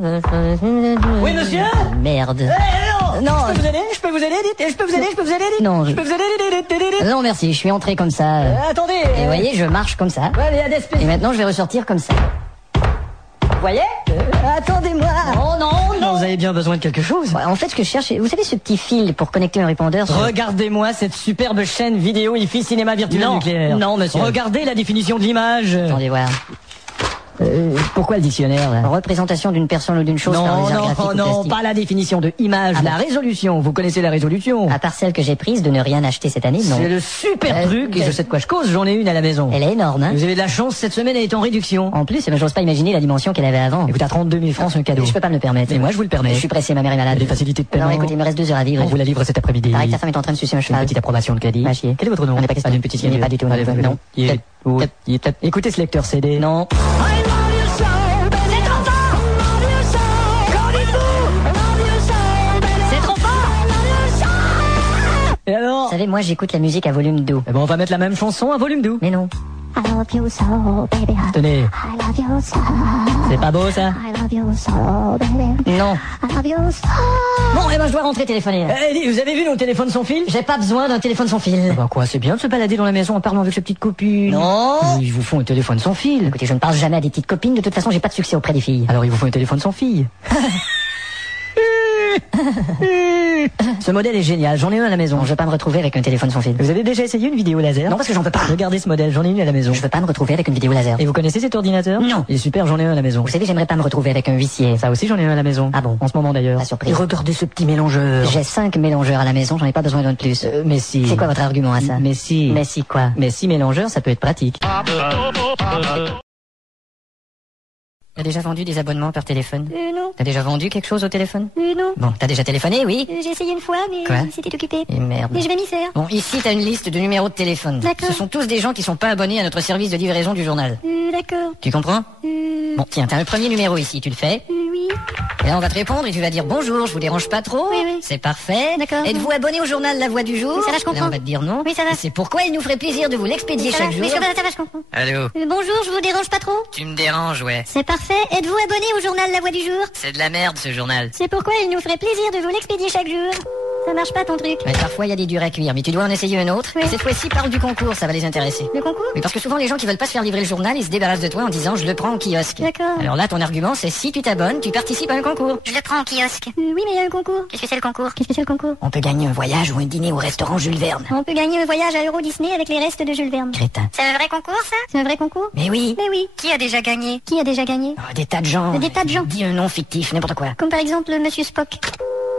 Oui, monsieur? Merde. Non. Non. Je peux vous aider? Je peux vous aider? Non. Je peux vous aider? Non, merci, je suis entré comme ça. Attendez. Et vous voyez, je marche comme ça. Ouais, mais il y a des spécialistes. Et maintenant, je vais ressortir comme ça. Vous voyez? Attendez-moi. Non. Vous avez bien besoin de quelque chose? En fait, ce que je cherche, vous savez ce petit fil pour connecter un répondeur sur... Regardez-moi cette superbe chaîne vidéo IFI Cinéma Virtuel Non. Nucléaire. Non, monsieur. Regardez la définition de l'image. Attendez voir. Pourquoi le dictionnaire, là? Représentation d'une personne ou d'une chose par les arts graphiques ou Non, plastiques. pas la définition de image, Ah la bon. résolution. Vous connaissez la résolution? À part celle que j'ai prise de ne rien acheter cette année, non. C'est le super truc, et je sais de quoi je cause, j'en ai une à la maison. Elle est énorme, hein. Vous avez de la chance, cette semaine elle est en réduction. En plus, j'ose pas imaginer la dimension qu'elle avait avant. Écoute, à 32 000 francs, c'est un cadeau. Je peux pas me le permettre. Mais moi, je vous le permets. Je suis pressé, ma mère est malade. Des facilités de paiement. Non, écoutez, il me reste 2 heures à vivre. On vous la livre cet après-midi. Pareil que ta femme est en train de sucer un Une cheval. petite approbation de crédit. Va chier. Quel est votre nom? On n'est pas question. Pas d'une petite Il n'est pas du tout. Allez, Non. Écoutez ce lecteur CD. Non. C'est trop fort. Et alors? Vous savez, moi, j'écoute la musique à volume doux. Eh ben, on va mettre la même chanson à volume doux. Mais non. I love you so, baby. Tenez, I love you so. c'est pas beau ça? I love you so, baby. Non. I love you so. Bon, eh ben, je dois rentrer téléphoner. là. Eh, vous avez vu nos téléphones sans fil? J'ai pas besoin d'un téléphone sans fil. Bah quoi, c'est bien de se balader dans la maison en parlant avec ses petites copines. Non. Ils vous font un téléphone sans fil. Écoutez, je ne parle jamais à des petites copines. De toute façon, j'ai pas de succès auprès des filles. Alors ils vous font un téléphone sans fil. Ce modèle est génial, j'en ai un à la maison. Non, je veux pas me retrouver avec un téléphone sans fil. Vous avez déjà essayé une vidéo laser? Non, parce que j'en peux pas. Regardez ce modèle, j'en ai une à la maison. Je veux pas me retrouver avec une vidéo laser. Et vous connaissez cet ordinateur? Non. Il est super, j'en ai un à la maison. Vous savez, j'aimerais pas me retrouver avec un huissier. Ça aussi j'en ai un à la maison. Ah bon? En ce moment d'ailleurs. Pas surpris. Et regardez ce petit mélangeur. J'ai 5 mélangeurs à la maison, j'en ai pas besoin d'un de plus. Mais si. C'est quoi votre argument à ça? Mais si. Mais si quoi? Mais si mélangeur, ça peut être pratique. T'as déjà vendu des abonnements par téléphone? Non. T'as déjà vendu quelque chose au téléphone? Non. Bon, t'as déjà téléphoné, oui? J'ai essayé une fois, mais Quoi? c'était occupé. Et merde. Et je vais m'y faire. Bon, ici, t'as une liste de numéros de téléphone. D'accord. Ce sont tous des gens qui sont pas abonnés à notre service de livraison du journal. D'accord. Tu comprends? Bon, tiens, t'as un premier numéro ici, tu le fais? Oui. Et là, on va te répondre et tu vas dire bonjour, je vous dérange pas trop? Oui, oui. C'est parfait. D'accord. Êtes-vous abonné au journal La Voix du Jour? Oui, ça va, je Là, comprends. on va te dire non. Oui, ça va. Et c'est pourquoi il nous ferait plaisir de vous l'expédier Ça chaque va, jour. mais ça va, je comprends. Allô? Bonjour, je vous dérange pas trop? Tu me déranges, ouais. C'est parfait. Êtes-vous abonné au journal La Voix du Jour? C'est de la merde, ce journal. C'est pourquoi il nous ferait plaisir de vous l'expédier chaque jour. Ça marche pas ton truc. Mais parfois, il y a des durs à cuire, mais tu dois en essayer un autre. Oui. Et cette fois-ci, parle du concours, ça va les intéresser. Le concours? Oui, parce que souvent, les gens qui veulent pas se faire livrer le journal, ils se débarrassent de toi en disant je le prends au kiosque. D'accord. Alors là, ton argument, c'est si tu t'abonnes, tu participes à un concours. Je le prends au kiosque. Oui, mais il y a un concours. Qu'est-ce que c'est le concours? Qu'est-ce que c'est le concours? On peut gagner un voyage ou un dîner au restaurant Jules Verne. On peut gagner un voyage à Euro Disney avec les restes de Jules Verne. Crétin. C'est un vrai concours, ça? C'est un vrai concours? Mais oui. Mais oui. Qui a déjà gagné? Qui a déjà gagné? Oh, des tas de gens. Des tas de gens. Dis un nom fictif, n'importe quoi. Comme par exemple Monsieur Spock.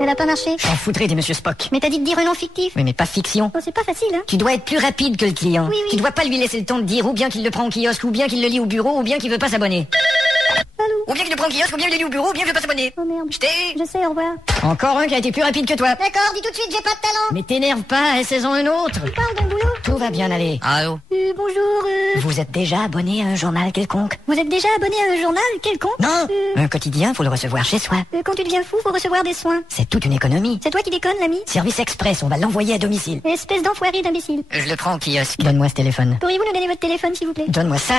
Elle a pas marché. J'en foutrais des Monsieur Spock. Mais t'as dit de dire un nom fictif. Oui, mais pas fiction. Oh, c'est pas facile, hein? Tu dois être plus rapide que le client. Oui, oui. Tu dois pas lui laisser le temps de dire ou bien qu'il le prend au kiosque, ou bien qu'il le lit au bureau, ou bien qu'il veut pas s'abonner. Allô? Ou bien qu'il le prend au kiosque, ou bien il le lit au bureau, ou bien qu'il veut pas s'abonner. Oh merde. Je t'ai... Je sais, au revoir. Encore un qui a été plus rapide que toi. D'accord, dis tout de suite, j'ai pas de talent. Mais t'énerve pas, essaie-en un autre. Tu parles d'un boulot? Tout va bien aller. Allô? Bonjour, Vous êtes déjà abonné à un journal quelconque? Vous êtes déjà abonné à un journal quelconque? Non. Un quotidien, faut le recevoir chez soi. Quand tu deviens fou, faut recevoir des soins. C'est toute une économie. C'est toi qui déconnes, l'ami? Service express, on va l'envoyer à domicile. Espèce d'enfoiré d'imbécile. Je le prends au kiosque. Donne-moi ce téléphone. Pourriez-vous nous donner votre téléphone, s'il vous plaît? Donne-moi ça.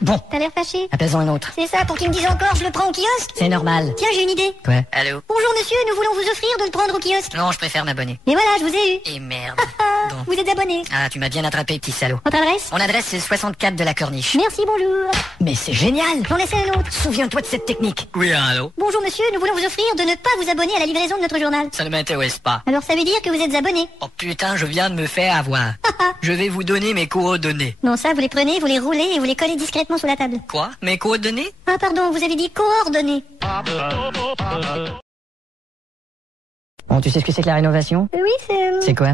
Bon, T'as l'air fâché. appelle-en un autre. C'est ça, pour qu'il me dise encore, je le prends au kiosque? C'est normal. Tiens, j'ai une idée. Quoi? Allô? Bonjour monsieur, nous voulons vous offrir de le prendre au kiosque. Non, je préfère m'abonner. Et voilà, je vous ai eu. Et merde. Ah, Bon. vous êtes abonné. Ah, tu m'as bien attrapé, petit salaud. Votre adresse? Mon adresse, c'est le 64 de la Corniche. Merci, bonjour. Mais c'est génial! J'en essaie un autre. Souviens-toi de cette technique. Oui, allô? Bonjour monsieur, nous voulons vous offrir de ne pas vous abonner à la livraison de notre journal. Ça ne m'intéresse pas. Alors ça veut dire que vous êtes abonné. Oh putain, je viens de me faire avoir. Je vais vous donner mes coordonnées. Non, ça, vous les prenez, vous les roulez et vous les collez discrètement sous la table. Quoi? Mes coordonnées? Ah, pardon, vous avez dit coordonnées. Bon, tu sais ce que c'est que la rénovation? Oui, c'est... C'est quoi?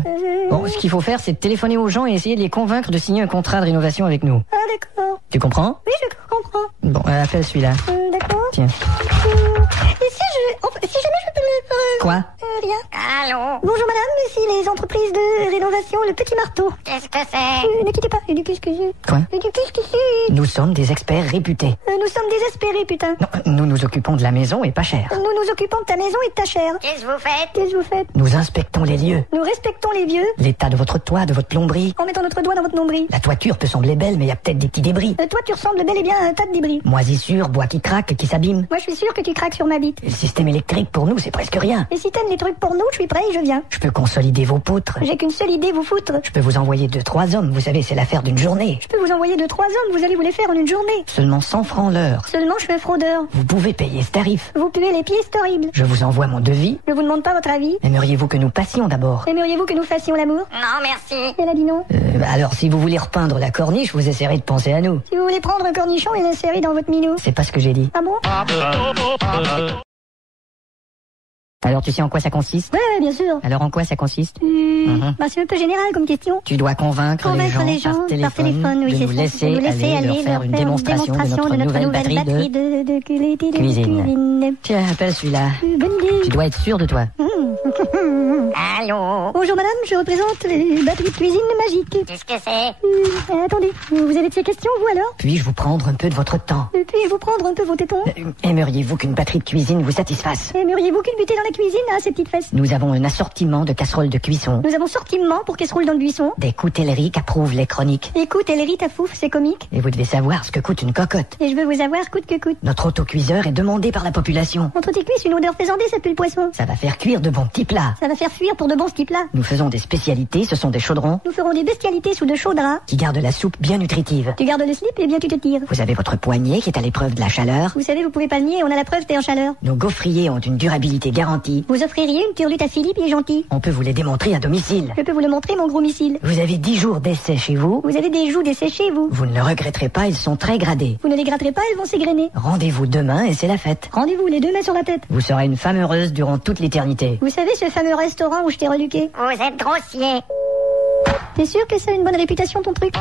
Bon, ce qu'il faut faire, c'est de téléphoner aux gens et essayer de les convaincre de signer un contrat de rénovation avec nous. Ah, d'accord. Tu comprends? Oui, je comprends. Bon, appelle celui-là. D'accord. Tiens. Et si jamais je peux me... Quoi? rien. Allô? Bonjour madame, ici les entreprises de rénovation Le Petit Marteau. Qu'est-ce que c'est? Ne quittez pas. Qu'est-ce que c'est? Quoi? Qu'est-ce que c'est? Nous sommes des experts réputés. Nous sommes désespérés, putain. Non, nous nous occupons de la maison et pas cher. Nous nous occupons de ta maison et de ta chair. Qu'est-ce que vous faites? Qu'est-ce que vous faites? Nous inspectons les lieux. Nous respectons les vieux L'état de votre toit, de votre plomberie. en mettant notre doigt dans votre nombril. La toiture peut sembler belle, mais il y a peut-être des petits débris. Toi, tu ressembles bel et bien à un tas de débris. Moisissures, bois qui craquent, qui s'abîment. Moi, je suis sûr que tu craques sur ma bite. Le système électrique, pour nous, c'est presque rien. Et si t'aimes les trucs pour nous, je suis prêt et je viens. Je peux consolider vos poutres. J'ai qu'une seule idée, vous foutre. Je peux vous envoyer 2-3 hommes. Vous savez, c'est l'affaire d'une journée. Je peux vous envoyer 2-3 hommes, vous allez vous les faire en une journée. Seulement 100 francs l'heure. Seulement, je suis un fraudeur. Vous pouvez payer ce tarif. Vous puez les pieds, c'est horrible. Je vous envoie mon devis. Je vous demande pas votre avis. Aimeriez-vous que nous passions d'abord? Aimeriez-vous que nous fassions l'amour? Non, merci. Elle a dit non. Alors, si vous voulez repeindre la corniche, vous essaierez de penser à nous. Si vous voulez prendre un cornichon et l'insérer dans votre minou. C'est pas ce que j'ai dit. Ah bon? Alors, tu sais en quoi ça consiste? Ouais, bien sûr. Alors, en quoi ça consiste? Bah, c'est un peu général comme question. Tu dois convaincre les gens par téléphone oui, de c'est nous ça. laisser De nous laisser aller leur faire une démonstration de notre nouvelle batterie de cuisine. Tiens, appelle celui-là. Bonne idée. Tu dois être sûr de toi. Allô? Bonjour madame, je représente les batteries de cuisine magiques. Qu'est-ce que c'est? Attendez, vous avez de ces questions, vous alors? Puis-je vous prendre un peu de votre temps? Puis-je vous prendre un peu vos tétons? Aimeriez-vous qu'une batterie de cuisine vous satisfasse? Aimeriez-vous culbuter dans la cuisine à ces petites fesses? Nous avons un assortiment de casseroles de cuisson. Nous avons sortiment pour casserole dans le buisson. Des coutelleries qu'approuvent les chroniques. Écoute, Ellery, ta fouf, c'est comique. Et vous devez savoir ce que coûte une cocotte. Et je veux vous avoir coûte que coûte. Notre autocuiseur est demandé par la population. Entre tes cuisses, une odeur faisandée, ça pue le poisson. Ça va faire cuire de bons petits plats. Ça va faire fuir pour de bons petits plats. Nous faisons des spécialités, ce sont des chaudrons Nous ferons des bestialités sous de chauds draps. qui gardent la soupe bien nutritive. Tu gardes le slip et bien tu te tires. Vous avez votre poignet qui est à l'épreuve de la chaleur. Vous savez, vous pouvez pas le nier, on a la preuve, t'es en chaleur. Nos gaufriers ont une durabilité garantie. Vous offririez une turlute à Philippe, il est gentil. On peut vous les démontrer à domicile. Je peux vous le montrer, mon gros missile. Vous avez 10 jours d'essai chez vous. Vous avez des joues desséchées, vous. Vous ne le regretterez pas, ils sont très gradés. Vous ne les gratterez pas, elles vont s'égrener. Rendez-vous demain et c'est la fête. Rendez-vous les deux mains sur la tête. Vous serez une femme heureuse durant toute l'éternité. Vous savez ce fameux restaurant où je t'ai reluqué? Vous êtes grossier. T'es sûr que ça a une bonne réputation, ton truc?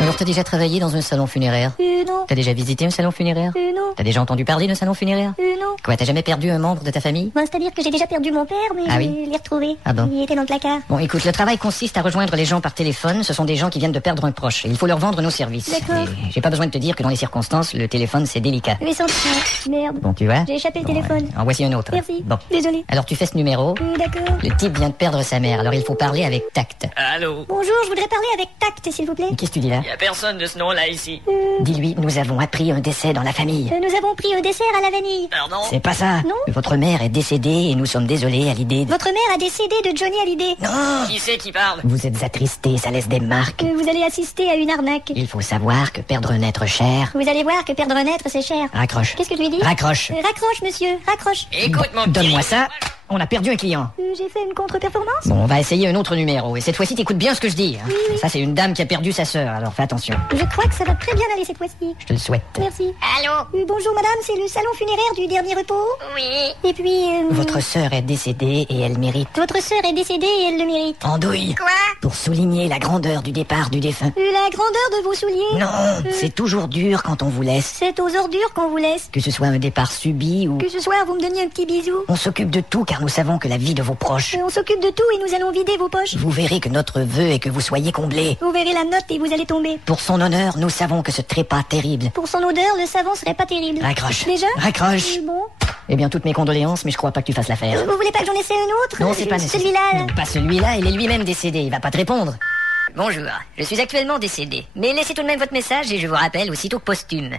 Alors t'as déjà travaillé dans un salon funéraire? Non. T'as déjà visité un salon funéraire? Non. T'as déjà entendu parler d'un salon funéraire? Non. Quoi, t'as jamais perdu un membre de ta famille? Bon, c'est-à-dire que j'ai déjà perdu mon père, mais Ah je oui? l'ai retrouvé. Ah bon? Il était dans le placard. Bon, écoute, le travail consiste à rejoindre les gens par téléphone. Ce sont des gens qui viennent de perdre un proche. Et il faut leur vendre nos services. D'accord. Et j'ai pas besoin de te dire que dans les circonstances, le téléphone, c'est délicat. Les sentiments. Merde. Bon, tu vois? J'ai échappé le Bon, téléphone. en voici un autre. Merci. Bon. Désolé. Alors tu fais ce numéro. D'accord. Le type vient de perdre sa mère, alors il faut parler avec tact. Allô? Bonjour, je voudrais parler avec tact, s'il vous plaît. Qu'est-ce que tu dis là? Y a personne de ce nom-là ici. Dis-lui, nous avons appris un décès dans la famille. Nous avons pris au dessert à la vanille. Pardon? C'est pas ça. Non. Votre mère est décédée et nous sommes désolés à l'idée de... Votre mère a décédé de Johnny Hallyday. Non! Qui c'est qui parle? Vous êtes attristé, ça laisse des marques. Vous allez assister à une arnaque. Il faut savoir que perdre un être cher... Vous allez voir que perdre un être, c'est cher. Raccroche. Qu'est-ce que tu lui dis? Raccroche. Raccroche, monsieur, raccroche. Écoute, mon petit... Donne-moi ça. On a perdu un client. J'ai fait une contre-performance. Bon, on va essayer un autre numéro. Et cette fois-ci, t'écoutes bien ce que je dis. Hein. Oui. Ça, c'est une dame qui a perdu sa sœur, alors fais attention. Je crois que ça va très bien aller cette fois-ci. Je te le souhaite. Merci. Allô? Bonjour madame, c'est le salon funéraire du dernier repos. Oui. Et puis... Votre sœur est décédée et elle mérite... Votre sœur est décédée et elle le mérite. Andouille. Quoi? Pour souligner la grandeur du départ du défunt. La grandeur de vos souliers. Non, c'est toujours dur quand on vous laisse. C'est aux ordures qu'on vous laisse. Que ce soit un départ subi ou... Que ce soir vous me donniez un petit bisou. On s'occupe de tout car nous savons que la vie de vos proches... On s'occupe de tout et nous allons vider vos poches. Vous verrez que notre vœu est que vous soyez comblés. Vous verrez la note et vous allez tomber. Pour son honneur, nous savons que ce trépas terrible... Pour son odeur, le savon serait pas terrible. Raccroche. Déjà? Raccroche. Bon. Eh bien, toutes mes condoléances, mais je crois pas que tu fasses l'affaire. Vous voulez pas que j'en essaie un autre? Non, c'est pas nécessaire. Celui-là, là. Non, pas celui-là, il est lui-même décédé, il va pas te répondre. Bonjour, je suis actuellement décédé. Mais laissez tout de même votre message et je vous rappelle aussitôt posthume.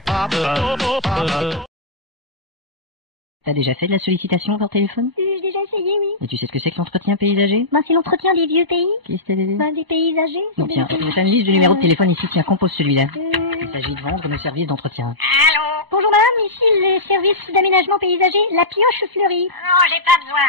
T'as déjà fait de la sollicitation par téléphone? J'ai déjà essayé, oui. Et tu sais ce que c'est que l'entretien paysager? C'est l'entretien des vieux pays. Qu'est-ce que c'est? Des pays âgés. Non, tiens, t'as une liste de numéros de téléphone ici, tiens, compose celui-là. Il s'agit de vendre nos services d'entretien. Allô? Bonjour madame, ici le service d'aménagement paysager, la pioche fleurie. Non, j'ai pas besoin.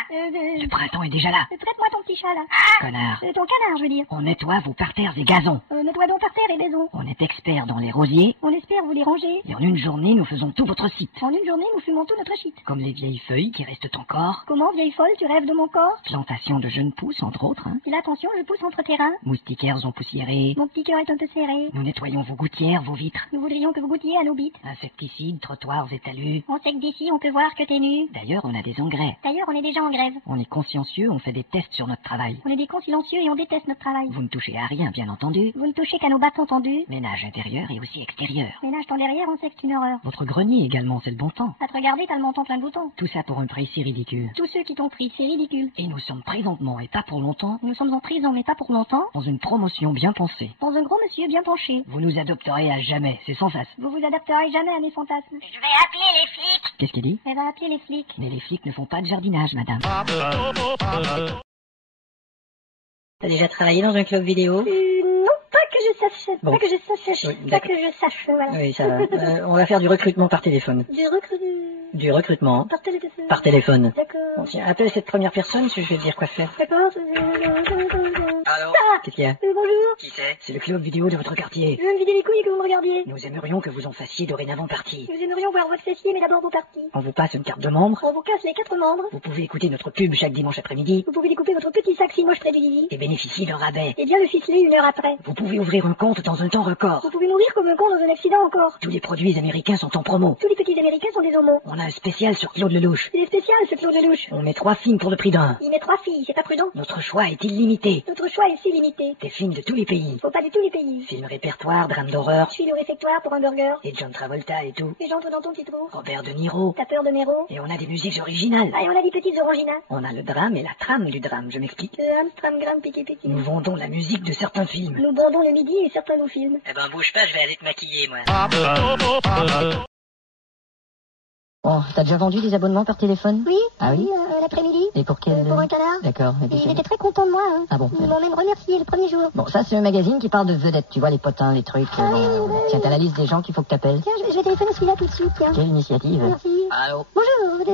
Le printemps est déjà là. Prête-moi ton petit chat là. Connard. Ton canard, je veux dire. On nettoie vos parterres et gazons. Nettoie donc par terre et maison. On est expert dans les rosiers. On espère vous les ranger. Et en une journée, nous faisons tout votre site. En une journée, nous fumons tout notre shit. Comme les vieilles feuilles qui restent encore. Comment, vieille folle, tu rêves de mon corps? Plantation de jeunes pousses, entre autres. Hein. Et là, attention, je pousse entre tes reins. Moustiquaires ont poussiéré. Mon petit cœur est un peu serré. Nous nettoyons vos gouttières, vos vitres. Nous voudrions que vous goûtiez à nos bites. Insecticides. digues, trottoirs et talus. On sait que d'ici, on peut voir que t'es nu. D'ailleurs, on a des engrais. D'ailleurs, on est déjà en grève. On est consciencieux, on fait des tests sur notre travail. On est des cons silencieux et on déteste notre travail. Vous ne touchez à rien, bien entendu. Vous ne touchez qu'à nos bâtons tendus. Ménage intérieur et aussi extérieur. Ménage ton derrière, on sait que c'est une horreur. Votre grenier également, c'est le bon temps. À te regarder, t'as le menton plein de boutons. Tout ça pour un prix si ridicule. Tous ceux qui t'ont pris, c'est ridicule. Et nous sommes présentement, et pas pour longtemps, Nous sommes en prison, mais pas pour longtemps. dans une promotion bien pensée. Dans un gros monsieur bien penché. Vous nous adopterez à jamais, c'est sans face. Vous vous adapterez jamais à mes fantasmes. Je vais appeler les flics. Qu'est-ce qu'il dit? Elle va appeler les flics. Mais les flics ne font pas de jardinage, madame. T'as déjà travaillé dans un club vidéo? Non, pas que je sache. Bon. Pas que je sache. Oui, Pas d'accord. que je sache, voilà. Oui, ça va. On va faire du recrutement par téléphone. Du recrut... Du recrutement Par téléphone. par téléphone. Bon, D'accord. tiens, appelle cette première personne, je vais te dire quoi faire. D'accord. Allô? Qu'est-ce qu'il y a? Bonjour. Qui c'est? C'est le club vidéo de votre quartier. Je veux me vider les couilles et que vous me regardiez. Nous aimerions que vous en fassiez dorénavant partie. Nous aimerions voir votre fessier, mais d'abord vos parties. On vous passe une carte de membre. On vous casse les 4 membres. Vous pouvez écouter notre pub chaque dimanche après-midi Vous pouvez découper votre petit sac si moche près du zizi. et bénéficier d'un rabais. Et bien le ficeler 1 heure après. Vous pouvez ouvrir un compte dans un temps record. Vous pouvez mourir comme un con dans un accident encore. Tous les produits américains sont en promo. Tous les petits américains sont des homos. On a un spécial sur Claude Lelouch. C'est spécial ce Claude Lelouch. On met 3 films pour le prix d'un. Il met 3 filles, c'est pas prudent. Notre choix est illimité. Notre choix est si limité. Des films de tous les pays. Faut pas de tous les pays. Films répertoire, drames d'horreur, Je suis le réfectoire pour un burger. et John Travolta et tout. Et j'entre dans ton petit trou. Robert De Niro. T'as peur de Méro? Et on a des musiques originales. Ah, et on a des petites oranginas. On a le drame et la trame du drame, je m'explique. Amstramgram, piqué, piqué. Nous vendons la musique de certains films. Nous bandons le midi et certains nous filment. Eh ben bouge pas, je vais aller te maquiller moi. Oh, t'as déjà vendu des abonnements par téléphone? Oui. Ah oui? L'après-midi. Et pour quel... Pour un canard. D'accord. Et il était très content de moi, hein. Ah bon? Ils m'ont même remercié le premier jour. Bon, ça c'est un magazine qui parle de vedettes, tu vois, les potins, les trucs. Tiens, t'as la liste des gens qu'il faut que t'appelles. Tiens, je vais téléphoner celui-là tout de suite, tiens. Quelle initiative. Merci. Allô? Bonjour,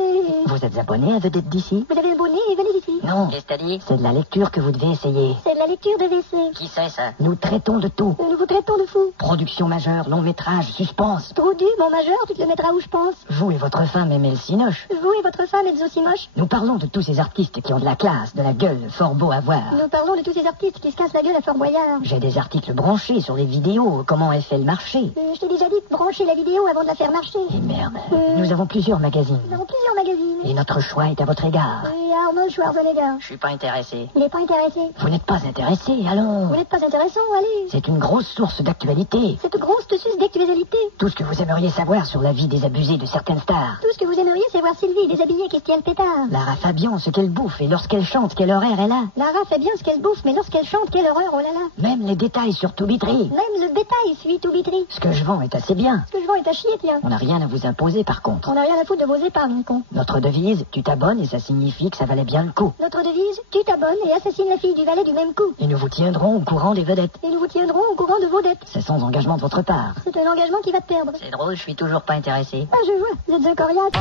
Vous êtes abonné à Vedettes d'ici? vous avez un bonnet et venez ici. Non. Qu'est-ce que t'as dit? C'est de la lecture que vous devez essayer. C'est de la lecture de WC. Qui c'est ça? Nous traitons de tout. Nous vous traitons de fous. Production majeure, long métrage, suspense. Trop dur, mon majeur, tu te le mettras où je pense. Vous et votre femme aimez le cinoche. Vous et votre femme êtes aussi moches. Nous parlons de tous ces artistes qui ont de la classe, de la gueule, fort beau à voir. Nous parlons de tous ces artistes qui se cassent la gueule à Fort Boyard. J'ai des articles branchés sur les vidéos, comment elle fait le marché. Je t'ai déjà dit de brancher la vidéo avant de la faire marcher. Et merde, nous avons plusieurs magazines. Nous avons plusieurs magazines. Et notre choix est à votre égard. Et Arnold Schwarzenegger. Je suis pas intéressé. Il n'est pas intéressé. Vous n'êtes pas intéressé, allons. Vous n'êtes pas intéressant, allez. C'est une grosse source d'actualité. Cette grosse suce d'actualité. Tout ce que vous aimeriez savoir sur la vie désabusée de certaines stars. Tout ce que vous aimeriez, c'est voir Sylvie déshabillée Christiane Pétard. Lara Fabian, ce qu'elle bouffe et lorsqu'elle chante, quel horaire elle a. Lara fait bien ce qu'elle bouffe, mais lorsqu'elle chante, quelle horreur, oh là là. Même les détails sur Toubitry. Même le détail suit tout bitri. Ce que je vends est assez bien. Ce que je vends est à chier, tiens. On n'a rien à vous imposer par contre. On n'a rien à foutre de vos épargnes, con. Notre devise, tu t'abonnes et ça signifie que ça valait bien le coup. Notre devise, tu t'abonnes et assassines la fille du valet du même coup. Et nous vous tiendrons au courant des vedettes. Et nous vous tiendrons au courant de vos dettes. C'est sans engagement de votre part. C'est un engagement qui va te perdre. C'est drôle, je suis toujours pas intéressé. Ah, je vois, vous êtes un coriace.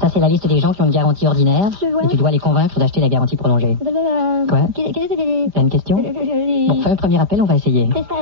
Ça, c'est la liste des gens qui ont une garantie ordinaire. Je vois. Et tu dois les convaincre d'acheter la garantie prolongée. Quoi? Qu'est-ce que c'est? T'as une question? Bon, fais un premier appel, on va essayer. C'est ça,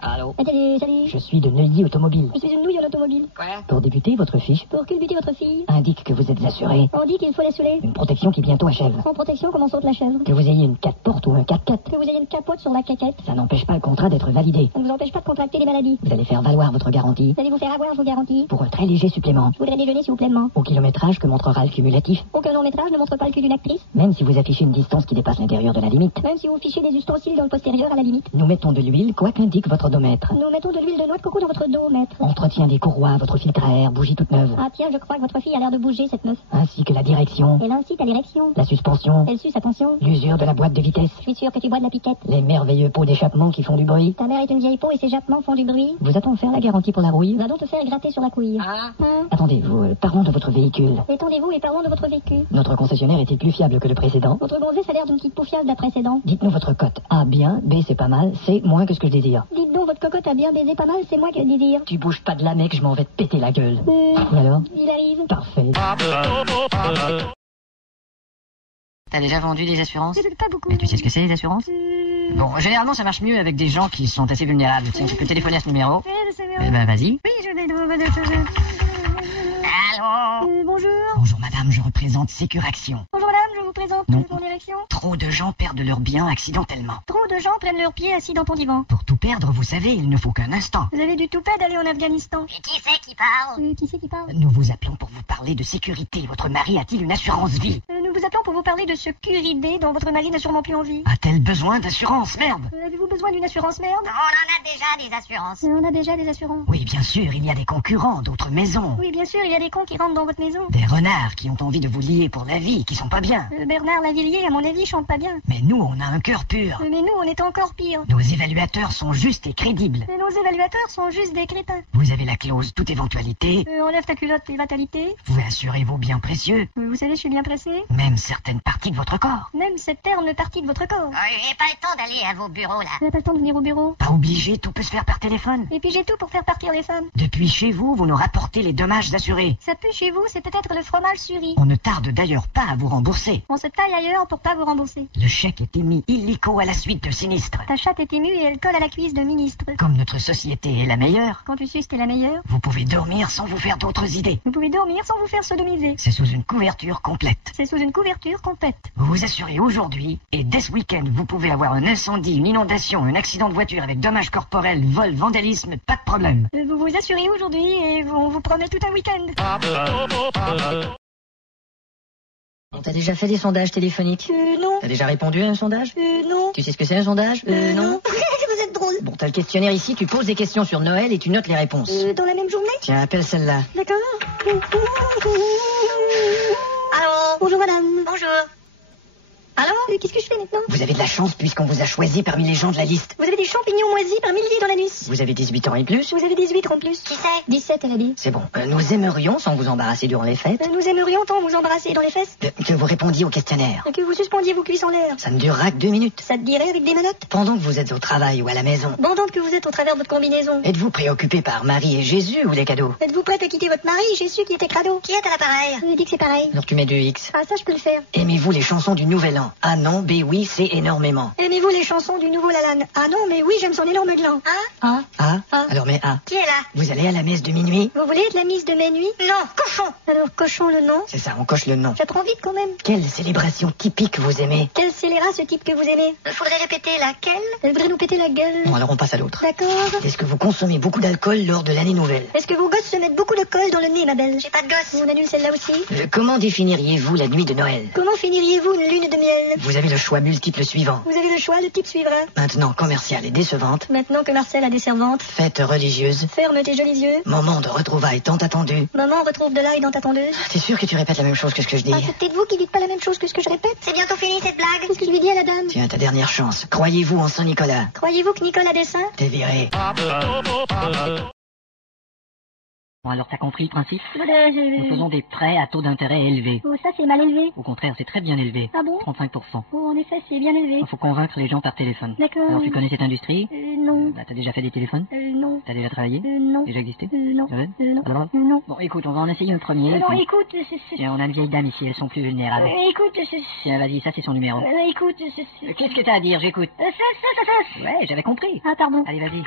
Allô? Salut. Je suis de Neuilly Automobile. Je suis une nouille en automobile. Quoi? Pour débuter, votre fiche Pour culbuter votre fille, indique que vous êtes assuré. on dit qu'il faut la saouler. Une protection qui bientôt achève. Sans protection, comme on saute la chèvre. Que vous ayez une 4 portes ou un 4x4, Que vous ayez une capote sur la caquette. ça n'empêche pas le contrat d'être validé. Ça ne vous empêche pas de contracter des maladies. Vous allez faire valoir votre garantie Vous allez vous faire avoir, je vous garantis. pour un très léger supplément. Je voudrais déjeuner, s'il vous plaît. Au kilométrage que montrera le cumulatif, Aucun long métrage ne montre pas le cul d'une actrice. même si vous affichez une distance qui dépasse l'intérieur de la limite. Même si vous fichez des ustensiles dans le postérieur à la limite. Nous mettons de l'huile, quoi qu'indique votre odomètre. Nous mettons de l'huile de noix de coco dans votre dos, maître. Entretien des courroies, votre filtre à air, bougie toute neuve. Ah tiens, je crois que votre fille a l'air de bouger, cette meuf. Ainsi que la direction, Elle incite à l'érection. la suspension, Elle suce, attention. l'usure de la boîte de vitesse, Je suis sûr que tu bois de la piquette. les merveilleux pots d'échappement qui font du bruit. Ta mère est une vieille peau et ses jappements font du bruit. Vous a-t-on offert la garantie pour la rouille? Va donc te faire gratter sur la couille. Ah? Hein? Attendez, parlons de votre véhicule. Étendez-vous et parlons de votre vécu. Notre concessionnaire est-il plus fiable que le précédent? Votre gonzesse a l'air d'une petite poufiale de la précédente. Dites-nous votre cote. A bien, B c'est pas mal, C moins que ce que je désire. Dites donc, votre cocotte a bien baisé pas mal, c'est moi qui le désire. Tu bouges pas de là, mec, je m'en vais te péter la gueule. Et alors? Il arrive. Parfait. T'as déjà vendu des assurances? Pas beaucoup. Mais tu sais ce que c'est, les assurances? Bon, généralement, ça marche mieux avec des gens qui sont assez vulnérables. Tiens, tu peux téléphoner à ce numéro. Eh ben, vas-y. Oui, je l'ai. Allô? Bonjour. Bonjour madame, je représente Sécuraction. Bonjour madame, je vous vous présente Non. mon érection. Trop de gens perdent leurs biens accidentellement. Trop de gens prennent leurs pieds assis dans ton divan. Pour tout perdre, vous savez, il ne faut qu'un instant. Vous avez du toupet d'aller en Afghanistan. Et qui c'est qui parle? Qui c'est qui parle? Nous vous appelons pour vous parler de sécurité. Votre mari a-t-il une assurance vie? Nous vous appelons pour vous parler de ce curidé dont votre mari n'a sûrement plus envie. A-t-elle besoin d'assurance? Merde! Avez-vous besoin d'une assurance merde? On en a déjà des assurances. On a déjà des assurances. Oui, bien sûr, il y a des concurrents, d'autres maisons. Oui, bien sûr, il y a des cons qui rentrent dans votre maison. Des renards qui ont envie de vous lier pour la vie, qui sont pas bien. Bernard Lavillier, à mon avis, chante pas bien. Mais nous, on a un cœur pur. Mais nous, on est encore pire. Nos évaluateurs sont justes et crédibles. Et nos évaluateurs sont juste des crétins. Vous avez la clause toute éventualité. Enlève ta culotte et fatalité. Vous pouvez assurer vos biens précieux, Vous savez, je suis bien pressé. même certaines parties de votre corps. Même cette terne partie de votre corps. J'ai pas le temps d'aller à vos bureaux, là. Vous n'avez pas le temps de venir au bureau. Pas obligé, tout peut se faire par téléphone. Et puis j'ai tout pour faire partir les femmes. Depuis chez vous, vous nous rapportez les dommages assurés. Ça pue chez vous, c'est peut-être le fromage suri. On ne tarde d'ailleurs pas à vous rembourser. On se taille ailleurs pour pas vous rembourser. Le chèque est émis illico à la suite de sinistres. Ta chatte est émue et elle colle à la cuisse de ministre. Comme notre société est la meilleure, Quand tu suces, t'es la meilleure. vous pouvez dormir sans vous faire d'autres idées. Vous pouvez dormir sans vous faire sodomiser. C'est sous une couverture complète. C'est sous une couverture complète. Vous vous assurez aujourd'hui, et dès ce week-end, vous pouvez avoir un incendie, une inondation, un accident de voiture avec dommages corporels, vol, vandalisme, pas de problème. Vous vous assurez aujourd'hui et on vous promet tout un week-end. On t'a déjà fait des sondages téléphoniques? Non. T'as déjà répondu à un sondage? Non. Tu sais ce que c'est un sondage? Non. Vous êtes drôle. Bon, t'as le questionnaire ici, tu poses des questions sur Noël et tu notes les réponses. Dans la même journée? Tiens, appelle celle-là. D'accord. Allô? Bonjour madame. Bonjour. Allô? Qu'est-ce que je fais maintenant? Vous avez de la chance puisqu'on vous a choisi parmi les gens de la liste. Vous avez des champignons moisis par milliers dans l'anus. Vous avez 18 ans et plus? Vous avez 18 en plus. Qui c'est? 17, elle a dit. C'est bon. Nous aimerions, sans vous embarrasser durant les fêtes, Nous aimerions tant vous embrasser dans les fesses que vous répondiez au questionnaire. que vous suspendiez vos cuisses en l'air. Ça ne durera que 2 minutes. Ça te dirait avec des menottes? Pendant que vous êtes au travail ou à la maison, Bandante que vous êtes au travers de votre combinaison. êtes-vous préoccupé par Marie et Jésus ou les cadeaux? Êtes-vous prête à quitter votre mari? J'ai su qu'il était crado. Qui est à l'appareil? Je lui dis que c'est pareil. Alors tu mets 2X. Ah, ça, je peux le faire. Aimez-vous les chansons du Nouvel An? Ah non, B oui, c'est énormément. Aimez-vous les chansons du nouveau Lalanne? Ah non, mais oui, j'aime son énorme gland. Hein? Ah, Ah. alors mais ah. Qui est là? Vous allez à la messe de minuit? Vous voulez être la mise de mes nuits? Non, cochon. Alors, cochon le nom. C'est ça, on coche le nom. J'apprends vite quand même. Quelle célébration typique vous aimez? Quel scélérat ce type que vous aimez? Faudrait répéter laquelle? Elle voudrait nous péter la gueule. Bon, alors on passe à l'autre. D'accord. Est-ce que vous consommez beaucoup d'alcool lors de l'année nouvelle? Est-ce que vos gosses se mettent beaucoup de colle dans le nez, ma belle? J'ai pas de gosse. On annule celle-là aussi. Comment définiriez-vous la nuit de Noël? Comment finiriez-vous une lune de miel? Vous avez le choix multiple suivant. Vous avez le choix, le type suivra. Maintenant commerciale et décevante. Maintenant que Marcel a des servantes, Fête religieuse. ferme tes jolis yeux. Moment de retrouvailles tant attendu. Maman retrouve de l'ail dans ta tondeuse. T'es sûr que tu répètes la même chose que ce que je dis? Ah, c'est peut-être vous qui dites pas la même chose que ce que je répète. C'est bientôt fini cette blague? Qu'est-ce que je lui dis à la dame? Tiens, ta dernière chance. Croyez-vous en Saint-Nicolas? Croyez-vous que Nicole a des seins? T'es viré. Bon, alors t'as compris le principe? Nous Oh, faisons des prêts à taux d'intérêt élevés. ça c'est mal élevé. Au contraire, c'est très bien élevé. Ah bon? 35%. Oh, en effet, c'est bien élevé. Il faut convaincre les gens par téléphone. D'accord. Alors tu connais cette industrie? Non. Bah, t'as déjà fait des téléphones? Non. T'as déjà travaillé? Non. Déjà existé? Non. Ouais. Non. Alors Non. Bon, écoute, on va en essayer un premier. Non, puis- écoute, Tiens, on a une vieille dame ici, elles sont plus vulnérables. écoute, Tiens, vas-y, ça c'est son numéro. écoute, Qu'est-ce que t'as à dire? J'écoute. ça. Ouais, j'avais compris. Ah, pardon. Allez, vas-y.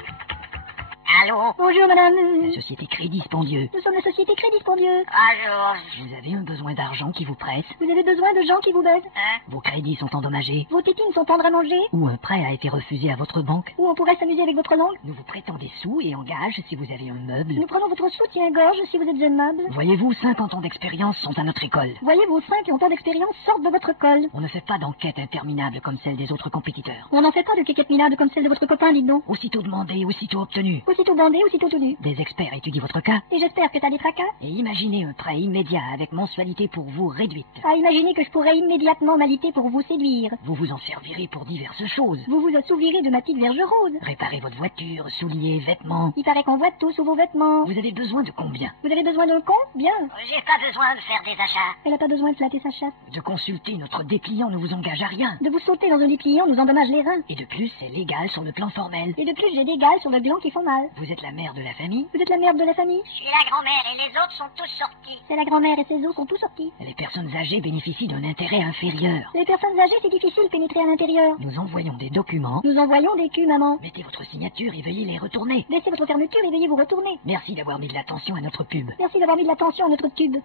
Allô? Bonjour, madame. La société Crédit Spondieux. Nous sommes la société Crédit Spondieux. Allô? Vous avez un besoin d'argent qui vous presse? Vous avez besoin de gens qui vous baisent? Vos crédits sont endommagés? Vos tétines sont tendres à manger? Ou un prêt a été refusé à votre banque? Ou on pourrait s'amuser avec votre langue? Nous vous prêtons des sous et en gage si vous avez un meuble. Nous prenons votre soutien-gorge si vous êtes aimable. Voyez-vous, 50 ans d'expérience sont à notre école. Voyez, vos seins qui ont tant d'expérience sortent de votre colle. On ne fait pas d'enquête interminable comme celle des autres compétiteurs. On n'en fait pas de quéquette minable comme celle de votre copain, dites donc. Aussitôt demandé, aussitôt obtenu. Aussitôt bandé, aussitôt tout nu. Des experts étudient votre cas Et j'espère que t'as des tracas. et imaginez un prêt immédiat avec mensualité pour vous réduite. À imaginer que je pourrais immédiatement m'aliter pour vous séduire. Vous vous en servirez pour diverses choses. Vous vous assouvirez de ma petite verge rose. Réparer votre voiture, souliers, vêtements. Il paraît qu'on voit tout sous vos vêtements. Vous avez besoin de combien? Vous avez besoin d'un con? Bien. J'ai pas besoin de faire des achats. Elle a pas besoin de flatter sa chatte. De consulter notre dépliant ne vous engage à rien. De vous sauter dans un dépliant nous endommage les reins. Et de plus, c'est légal sur le plan formel. Et de plus, j'ai des gales sur le gland qui font mal. Vous êtes la mère de la famille? Vous êtes la mère de la famille? Je suis la grand-mère et les autres sont tous sortis. C'est la grand-mère et ses os sont tous sortis. Les personnes âgées bénéficient d'un intérêt inférieur. Les personnes âgées, c'est difficile de pénétrer à l'intérieur. Nous envoyons des documents. Nous envoyons des culs, maman. Mettez votre signature et veuillez les retourner. Laissez votre fermeture et veuillez vous retourner. Merci d'avoir mis de l'attention à notre pub. Merci d'avoir mis de l'attention à notre tube.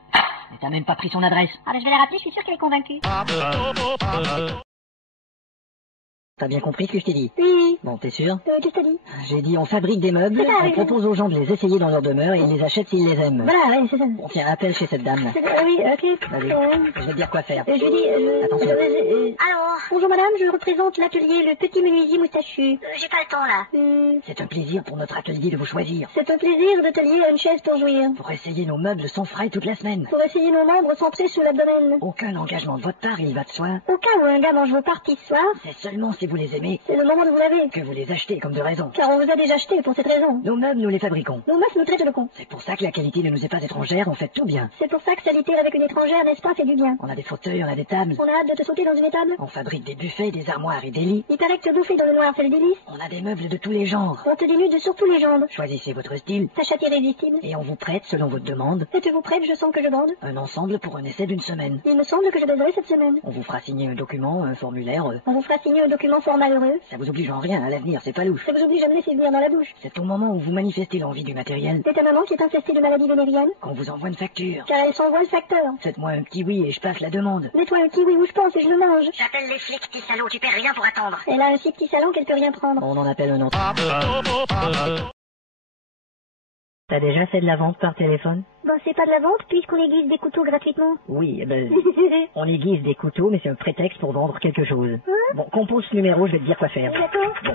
Mais t'as même pas pris son adresse. Ah ben je vais la rappeler, je suis sûre qu'elle est convaincue. T'as bien compris ce que je t'ai dit? Oui. Bon, t'es sûr? Qu'est-ce que t'as dit? J'ai dit on fabrique des meubles, C'est ça, on oui. propose aux gens de les essayer dans leur demeure et ils les achètent s'ils les aiment. Voilà, ouais, c'est ça. On tient appel chez cette dame. Oui, ok. Vas-y, je vais te dire quoi faire. Je lui dis... Attention. Alors, Bonjour madame, je représente l'atelier Le Petit Menuisier Moustachu. j'ai pas le temps là. C'est un plaisir pour notre atelier de vous choisir. C'est un plaisir de te lier à une chaise pour jouir. Pour essayer nos meubles sans frais toute la semaine. Pour essayer nos membres centrés sous l'abdomen. Aucun engagement de votre part, il va de soi. Au cas où un gars mange vos parties ce soir, C'est seulement si vous les aimez c'est le moment de vous laver. que vous les achetez comme de raison. Car on vous a déjà acheté pour cette raison. Nos meubles, nous les fabriquons. Nos meufs nous traitent de cons. C'est pour ça que la qualité ne nous est pas étrangère, on fait tout bien. C'est pour ça que s'aliter avec une étrangère, n'est-ce pas, fait du bien. On a des fauteuils, on a des tables. On a hâte de te sauter dans une étable. On fabrique des buffets, des armoires et des lits. Il paraît que te bouffer dans le noir, c'est le délice. On a des meubles de tous les genres. On te dénude sur tous les jambes. Choisissez votre style Ta chatte irrésistible. et on vous prête, selon votre demande, Êtes-vous prête? Je sens que je bande. un ensemble pour un essai d'une semaine. Il me semble que je baiserai cette semaine. On vous fera signer un document, un formulaire. On vous fera signer un document fort malheureux. Ça vous oblige en rien à l'avenir, c'est pas louche. Ça vous oblige à me laisser venir dans la bouche. C'est au moment où vous manifestez l'envie du matériel C'est ta maman qui est infestée de maladies vénériennes. qu'on vous envoie une facture. Car elle s'envoie le facteur. Faites-moi un petit oui et je passe la demande. Mets-toi un kiwi où je pense et je le mange. J'appelle les flics, petit salaud, tu perds rien pour attendre. Elle a un si petit salon qu'elle peut rien prendre. On en appelle un autre. T'as déjà fait de la vente par téléphone? Bon, c'est pas de la vente puisqu'on aiguise des couteaux gratuitement. Oui, on aiguise des couteaux, mais c'est un prétexte pour vendre quelque chose. Bon, compose ce numéro, je vais te dire quoi faire. D'accord. Bon.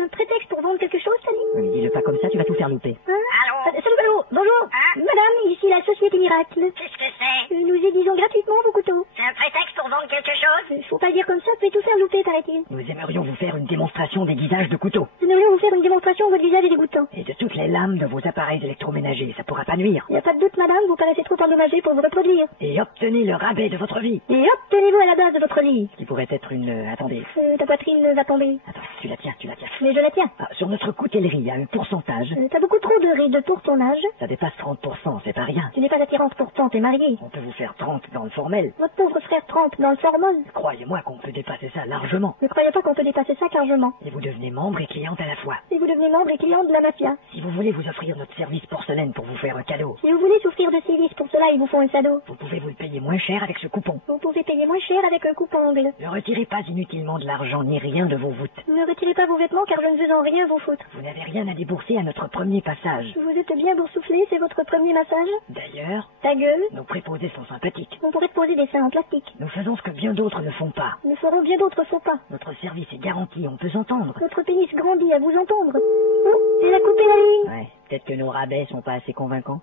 Un prétexte pour vendre quelque chose, ça dit? Mais dis-le pas comme ça, tu vas tout faire louper. Allô? Salut, allô, bonjour. Madame, ici la Société Miracle. Qu'est-ce que c'est? Nous aiguisons gratuitement vos couteaux. C'est un prétexte pour vendre quelque chose? Faut pas le dire comme ça, vous pouvez tout faire louper, paraît-il. Nous aimerions vous faire une démonstration d'aiguisage de couteaux. Nous aimerions vous faire une démonstration où votre visage est dégoûtant. Et de toutes les lames de vos appareils électroménagers, ça pourra pas nuire. Y a pas de doute, madame, vous paraissez trop endommagée pour vous reproduire. Et obtenez le rabais de votre vie. Et hop, tenez-vous à la base de votre lit. Qui pourrait être une... attendez. Ta poitrine va tomber. Attends, tu la tiens. Mais je la tiens. Ah, sur notre coutellerie, il y a un pourcentage. T'as beaucoup trop de rides pour ton âge. Ça dépasse 30%, c'est pas rien. Tu n'es pas attirante pourtant, t'es mariée. On peut vous faire 30 dans le formel. Votre pauvre frère trempe dans le formol. Croyez-moi qu'on peut dépasser ça largement. Ne croyez pas qu'on peut dépasser ça largement. Et vous devenez membre et cliente à la fois. Et vous devenez membre et client de la mafia. Si vous voulez vous offrir notre service porcelaine pour vous faire un cadeau, Si vous voulez souffrir de silice, pour cela ils vous font un salaud. vous pouvez vous le payer moins cher avec ce coupon. Vous pouvez payer moins cher avec un coupe-ongle. Ne retirez pas inutilement de l'argent ni rien de vos voûtes. Ne retirez pas vos vêtements car je ne veux en rien vous foutre. Vous n'avez rien à débourser à notre premier passage. Vous êtes bien boursouflé, c'est votre premier massage. D'ailleurs, Ta gueule. nos préposés sont sympathiques. On pourrait te poser des seins en plastique. Nous faisons ce que bien d'autres ne font pas. Nous ferons bien d'autres faux pas. Notre service est garanti, on peut s'entendre. Votre pénis grandit à vous entendre. Oh, elle a coupé la ligne. Ouais, peut-être que nos rabais sont pas assez convaincants.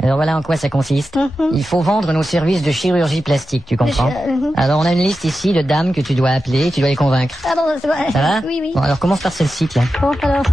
Alors voilà en quoi ça consiste. Il faut vendre nos services de chirurgie plastique, tu comprends? Alors on a une liste ici de dames que tu dois appeler, tu dois les convaincre. Ah bon, c'est vrai. Ça va? Oui. Bon, alors commence par celle-ci, tiens. Bon, alors.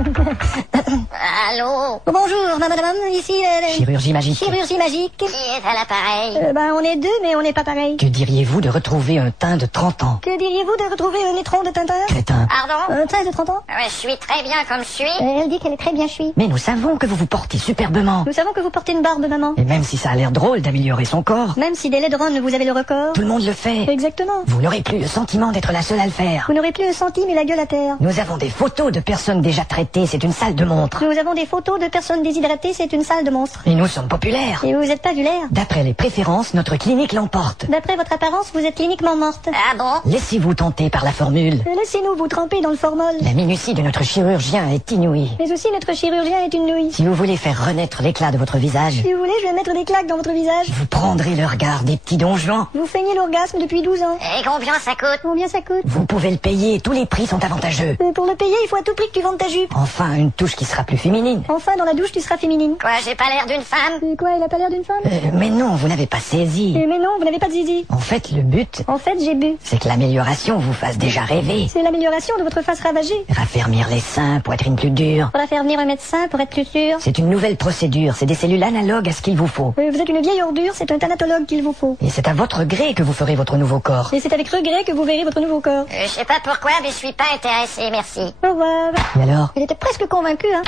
Allô? Bonjour, madame, ici Chirurgie magique. chirurgie magique. Qui est à l'appareil? On est deux, mais on n'est pas pareil. Que diriez-vous de retrouver un teint de 30 ans? Que diriez-vous de retrouver un étron de Tintin? Crétin. Pardon? Un teint de 30 ans? Ouais, je suis très bien comme je suis. Elle dit qu'elle est très bien chouie. Mais nous savons que vous vous portez superbement. Nous savons que vous portez une barbe, maman. Et même si ça a l'air drôle d'améliorer son corps, Même si dès l'aileron, vous avez le record. tout le monde le fait. Exactement. Vous n'aurez plus le sentiment d'être la seule à le faire. Vous n'aurez plus un centime et la gueule à terre. Nous avons des photos de personnes déjà traitées, c'est une salle de montre. Nous avons des photos de personnes déshydratées, c'est une salle de monstres. Et nous sommes populaires. Et vous êtes pas vulaire. D'après les préférences, notre clinique l'emporte. D'après votre apparence, vous êtes cliniquement morte. Ah bon? Laissez-vous tenter par la formule. Laissez-nous vous tremper dans le formol. La minutie de notre chirurgien est inouïe. Mais aussi notre chirurgien est une nouille. Si vous voulez faire renaître l'éclat de votre visage, Si vous voulez, je vais mettre des claques dans votre visage. vous prendrez le regard des petits donjons. Vous feignez l'orgasme depuis 12 ans. Et combien ça coûte? Combien ça coûte? Vous pouvez le payer, tous les prix sont avantageux. Pour le payer, il faut à tout prix que tu vendes ta jupe. Enfin, une touche qui sera plus féminine. Enfin, dans la douche, tu seras féminine. Quoi, j'ai pas l'air d'une femme? Quoi, elle a pas l'air d'une femme? Mais non, vous n'avez pas saisi. Mais non, vous n'avez pas de zizi. En fait, le but, En fait, j'ai bu. c'est que l'amélioration vous fasse déjà rêver. C'est l'amélioration de votre face ravagée. Raffermir les seins, poitrine plus dure. Faudra faire venir un médecin pour être plus sûr. C'est une nouvelle procédure, c'est des cellules analogues à Qu'est-ce qu'il vous faut? Vous êtes une vieille ordure, c'est un thanatologue qu'il vous faut. Et c'est à votre gré que vous ferez votre nouveau corps. Et c'est avec regret que vous verrez votre nouveau corps. Je sais pas pourquoi, mais je suis pas intéressé, merci. Au revoir. Et alors? Elle était presque convaincue, hein.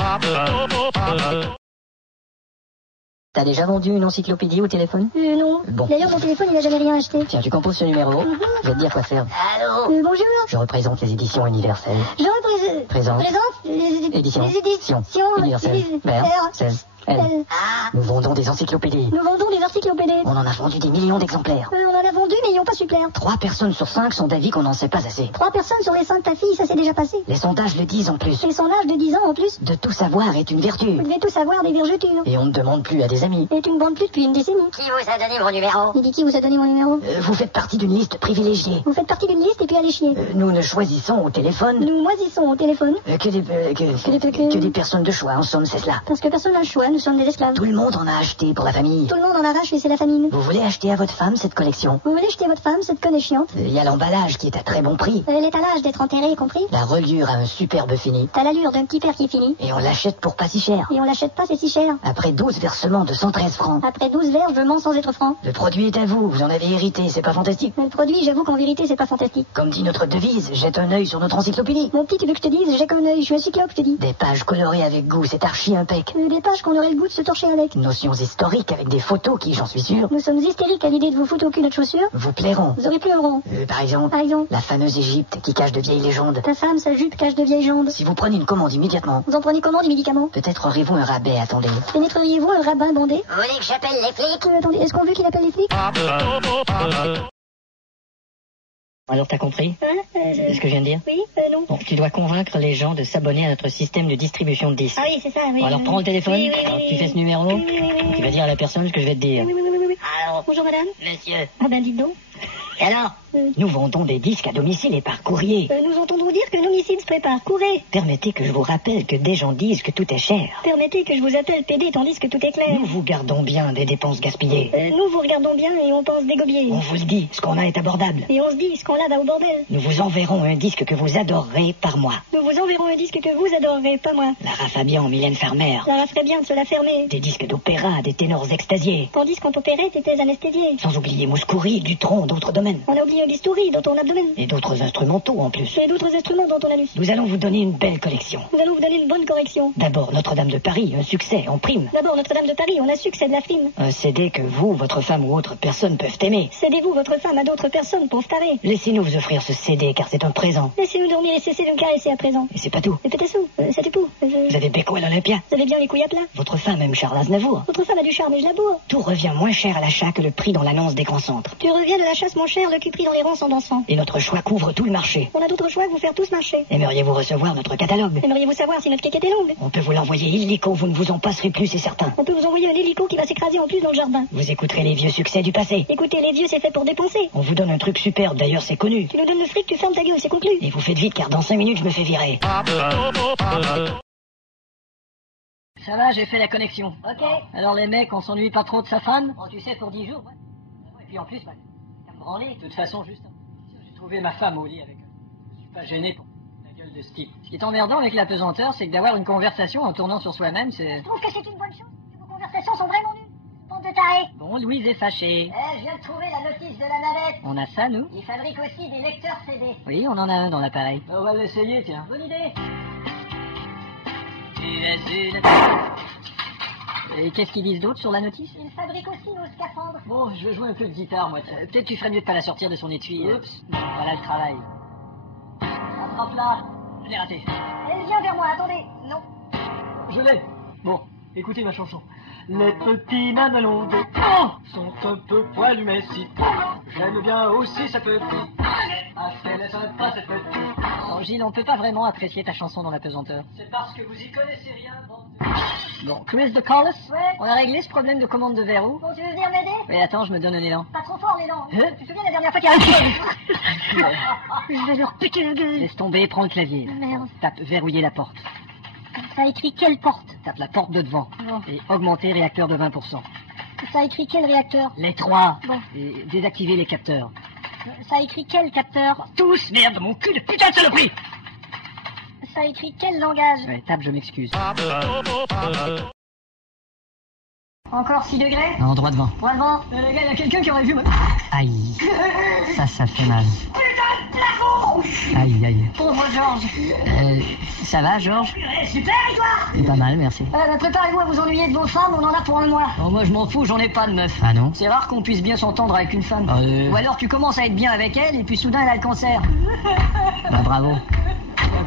T'as déjà vendu une encyclopédie au téléphone? Non. Bon. D'ailleurs, mon téléphone, il a jamais rien acheté. Tiens, tu composes ce numéro, je vais te dire quoi faire. Allô? Bonjour. Je représente les éditions universelles. Je représente... Présente. Éditions. Édition. Les éditions. Universelle. Mère. 16. L. Ah, Nous vendons des encyclopédies. Nous vendons des encyclopédies. On en a vendu des millions d'exemplaires. On en a vendu, mais ils n'ont pas su plaire. 3 personnes sur 5 sont d'avis qu'on n'en sait pas assez. 3 personnes sur les 5 de ta fille, ça s'est déjà passé. Les sondages le disent en plus. Et son âge de 10 ans en plus. De tout savoir est une vertu. Vous devez tout savoir des vergetures. Et on ne demande plus à des amis. Et tu ne bandes plus depuis une décennie. qui vous a donné mon numéro? Il dit qui vous a donné mon numéro? Vous faites partie d'une liste privilégiée. Vous faites partie d'une liste et puis allez chier. Nous ne choisissons au téléphone Nous moisissons au téléphone. que des personnes de choix. En somme, c'est cela. Parce que personne n'a le choix, nous sommes des esclaves. Tout le monde en a acheté pour la famille. Tout le monde en arrache et c'est la famine. Vous voulez acheter à votre femme cette collection? Vous voulez jeter votre femme, cette conne est chiante. Il y a l'emballage qui est à très bon prix. Elle est à l'âge d'être enterrée, compris? La reliure a un superbe fini. T'as l'allure d'un petit père qui est fini. Et on l'achète pour pas si cher. Et on l'achète pas, c'est si cher. Après 12 versements de 113 francs. Après 12 verres, je mens sans être franc. Le produit est à vous, vous en avez hérité, c'est pas fantastique. Le produit, j'avoue qu'en vérité, c'est pas fantastique. Comme dit notre devise, jette un œil sur notre encyclopédie. Mon petit, tu veux que je te dise, j'ai qu'un œil, je suis un cyclope, je te dis. Des pages colorées avec goût, c'est archi impec. Des pages qu'on aurait le goût de se torcher avec. Notions historiques avec des photos qui, j'en suis sûr, Nous sommes hystériques à l'idée de vous foutre au cul notre chaussure. vous plairont. Vous aurez plus un rond. Par exemple, Par exemple, la fameuse Égypte qui cache de vieilles légendes. ta femme, sa jupe cache de vieilles jambes. Si vous prenez une commande immédiatement, Vous en prenez comment du médicament? peut-être aurez-vous un rabais, attendez. Pénétreriez-vous un rabbin bandé? Vous voulez que j'appelle les flics? Attendez, est-ce qu'on veut qu'il appelle les flics? Alors t'as compris Hein? ce que je viens de dire? Oui, non. Bon, tu dois convaincre les gens de s'abonner à notre système de distribution de disques. Ah oui, c'est ça, oui. Bon, alors prends le téléphone, Oui, oui, alors, oui, tu oui. fais ce numéro, Oui, oui, oui, oui. tu vas dire à la personne ce que je vais te dire. Oui. Alors, Bonjour madame. monsieur. Ah ben dites donc. Et alors? Nous vendons des disques à domicile et par courrier. Nous entendons dire que l'homicide se prépare. Courez. Permettez que je vous rappelle que des gens disent que tout est cher. Permettez que je vous appelle PD tandis que tout est clair. Nous vous gardons bien des dépenses gaspillées. Nous vous regardons bien et on pense dégobier. On vous le dit, ce qu'on a est abordable. Et on se dit, ce qu'on a va au bordel. Nous vous enverrons un disque que vous adorerez par mois. Nous vous enverrons un disque que vous adorerez, pas moi. Lara Fabian, Mylène Farmer. Ça ferait bien de se la fermer. Des disques d'opéra, des ténors extasiés. Tandis qu'on t'opérait, t'étais anesthésié. Sans oublier Mouskouri, Dutronc, d'autres domaines. On a oublié un bistouri dans ton abdomen. Et d'autres instrumentaux en plus. Et d'autres instruments dans ton anus. Nous allons vous donner une belle collection. Nous allons vous donner une bonne correction. D'abord Notre-Dame de Paris, un succès en prime. D'abord, Notre-Dame de Paris, on a su que c'est de la frime. Un CD que vous, votre femme ou autre personne peuvent aimer. Cédez-vous votre femme à d'autres personnes, pauvre taré. Laissez-nous vous offrir ce CD car c'est un présent. Laissez-nous dormir et cessez de me caresser à présent. Et c'est pas tout. Et peut-être sous, c'est du pou. Vous avez Beko à l'Olympia. Vous avez bien les couilles à plat. Votre femme aime Charles Aznavour. Votre femme a du charme et je la bourre. Tout revient moins cher à l'achat que le prix dans l'annonce des grands centres. Tu reviens de la chasse, mon cher, le cul pris dans les rangs en dansant. Et notre choix couvre tout le marché. On a d'autres choix que vous faire tous marcher. Aimeriez-vous recevoir notre catalogue? Aimeriez-vous savoir si notre quéquette est longue? On peut vous l'envoyer illico, vous ne vous en passerez plus, c'est certain. On peut vous envoyer un hélico qui va s'écraser en plus dans le jardin. Vous écouterez les vieux succès du passé. Écoutez, les vieux, c'est fait pour dépenser. On vous donne un truc superbe, d'ailleurs c'est connu. Tu nous donnes le fric, tu fermes ta gueule, c'est conclu. Et vous faites vite car dans 5 minutes je me fais virer. Ça va, j'ai fait la connexion. Ok. Alors les mecs, on s'ennuie pas trop de sa femme? Bon, tu sais, pour 10 jours, ouais. Et puis en plus, bah, t'as me branlé. De toute façon, juste, j'ai trouvé ma femme au lit avec eux. Je suis pas gêné pour la gueule de ce type. Ce qui est emmerdant avec la pesanteur, c'est que d'avoir une conversation en tournant sur soi-même, c'est... Je trouve que c'est une bonne chose. Que vos conversations sont vraiment nulles. Bande de tarés. Bon, Louise est fâchée. Je viens de trouver la notice de la navette. On a ça, nous? Ils fabriquent aussi des lecteurs CD. Oui, on en a un dans l'appareil. On va l'essayer, tiens. Bonne idée. Tu es une... Et qu'est-ce qu'ils disent d'autre sur la notice? Ils fabriquent aussi nos scaphandres. Bon, je veux jouer un peu de guitare, moi. Peut-être tu ferais mieux de pas la sortir de son étui. Oups. Voilà le travail. Attrape-la. Je l'ai raté. Elle vient vers moi, attendez. Non. Je l'ai. Bon, écoutez ma chanson. Les petits mamelons de temps sont un peu poilus, mais si j'aime bien aussi sa petite. Ah, c'est sympa cette petite. Oh, Gilles, on peut pas vraiment apprécier ta chanson dans la pesanteur. C'est parce que vous y connaissez rien, bande de... Bon, Chris de Collis, Ouais. on a réglé ce problème de commande de verrou. Bon, tu veux venir m'aider? Oui, attends, je me donne un élan. Pas trop fort, l'élan. Hein? Tu te souviens la dernière fois qu'il y a Je vais leur piquer le gueule. Laisse tomber, prends le clavier. Merde. Tape verrouiller la porte. Ça a écrit quelle porte? Tape la porte de devant. Bon. Et augmenter réacteur de 20%. Ça a écrit quel réacteur? Les 3. Bon. Et désactiver les capteurs. Ça a écrit quel capteur? Tous, merde, mon cul de putain de saloperie! Ça a écrit quel langage? Ouais, tape, je m'excuse. Encore 6 degrés? Non, droit devant. Droit devant. Les gars, il y a quelqu'un qui aurait vu... Aïe. Ça fait mal. Putain de plafond! Aïe, aïe. Pauvre Georges. Ça va, Georges? Super, et toi? C'est pas mal, merci. Préparez-vous à vous ennuyer de vos femmes, on en a pour un mois. Oh, moi, je m'en fous, j'en ai pas de meuf. Ah non? C'est rare qu'on puisse bien s'entendre avec une femme. Ou alors tu commences à être bien avec elle, et puis soudain elle a le cancer. Bah, bravo.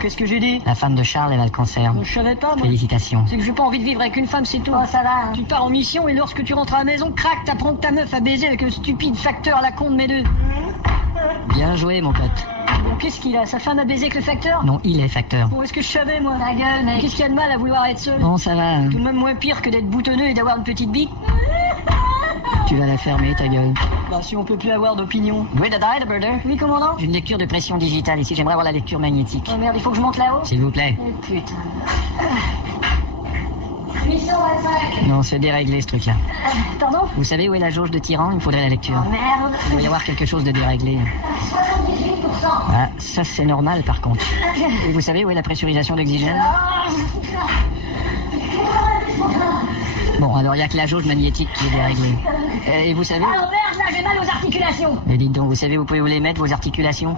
Qu'est-ce que j'ai dit? La femme de Charles, elle a le cancer. Je savais pas, moi. Félicitations. C'est que j'ai pas envie de vivre avec une femme, c'est tout. Oh, ça va, hein. Tu pars en mission et lorsque tu rentres à la maison, crac, t'apprends que ta meuf a baisé avec un stupide facteur à la con de mes deux. Bien joué, mon pote. Bon, qu'est-ce qu'il a? Sa femme a baisé avec le facteur? Non, il est facteur. Bon, est-ce que je savais, moi? Ta gueule, mec. Qu'est-ce qu'il y a de mal à vouloir être seul? Bon, ça va. Tout de même moins pire que d'être boutonneux et d'avoir une petite bite. Tu vas la fermer, ta gueule. Bah, si on peut plus avoir d'opinion. Oui, commandant? J'ai une lecture de pression digitale ici, j'aimerais avoir la lecture magnétique. Oh merde, il faut que je monte là-haut? S'il vous plaît. Oh, putain. 825. Non, c'est déréglé ce truc-là. Pardon? Vous savez où est la jauge de tyran? Il me faudrait la lecture. Oh merde. Il doit y avoir quelque chose de déréglé. 78%. Ah, ça c'est normal par contre. Et vous savez où est la pressurisation d'oxygène? Bon, alors il n'y a que la jauge magnétique qui est déréglée. Et vous savez... Oh merde, là j'ai mal aux articulations. Mais dites donc, vous savez où vous pouvez vous les mettre, vos articulations?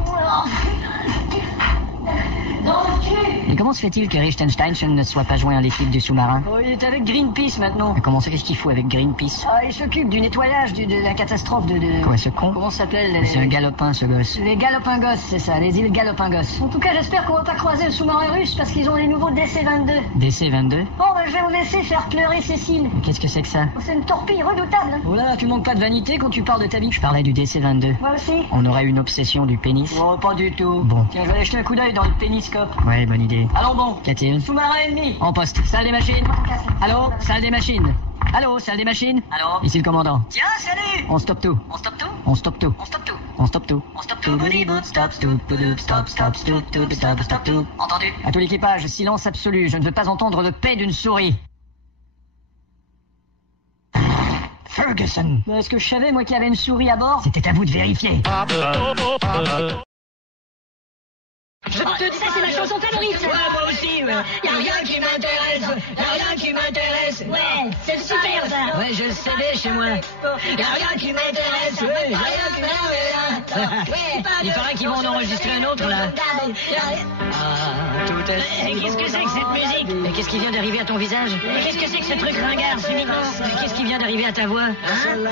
Dans le cul. Et comment se fait-il que Liechtenstein ne soit pas joint à l'équipe du sous-marin? Oh, il est avec Greenpeace maintenant. Mais comment ça, qu'est-ce qu'il fout avec Greenpeace? Ah, il s'occupe du nettoyage de la catastrophe de... Quoi, ce con? Comment ça s'appelle? C'est un galopin, ce gosse. Les Galopingos, c'est ça, les îles Galopingos. En tout cas, j'espère qu'on va pas croiser le sous-marin russe parce qu'ils ont les nouveaux DC-22. DC-22? Bon, ben, je vais vous laisser faire pleurer Cécile. Mais qu'est-ce que c'est que ça? Oh, c'est une torpille redoutable. Oh là là, tu manques pas de vanité quand tu parles de ta vie. Je parlais du DC-22. Moi aussi. On aurait une obsession du pénis. Oh, pas du tout. Bon. Tiens, je vais aller jeter un coup d'œil dans le péniscope. Ouais, bonne idée. Allons bon. Qu'y a-t-il? Sous-marin ennemi. En poste. Salle des machines. Allô, salle des machines. Allô, salle des machines. Allô? Ici le commandant. Tiens, salut! On stoppe tout. On stoppe tout? On stoppe tout. On stoppe tout? On stoppe tout. On stoppe tout? Stop, stop tout. Entendu? À tout l'équipage, silence absolu. Je ne veux pas entendre le paix d'une souris. Ferguson. Ben, est-ce que je savais, moi, qu'il y avait une souris à bord? C'était à vous de vérifier. Je te dis ça, c'est ma chanson favorite. Ouais, moi aussi, ouais. Y a rien qui m'intéresse. Y a rien qui m'intéresse. Ouais, c'est super ça. Ouais, je le savais chez moi. Y a rien qui m'intéresse. Ouais, y a rien qui m'intéresse. Ouais. Il paraît qu'ils vont en enregistrer un autre, là. Tout est... Qu'est-ce que c'est que cette musique? Mais qu'est-ce qui vient d'arriver à ton visage? Mais qu'est-ce que c'est que ce truc ringard, subitement? Mais qu'est-ce qui vient d'arriver à ta voix? Hein?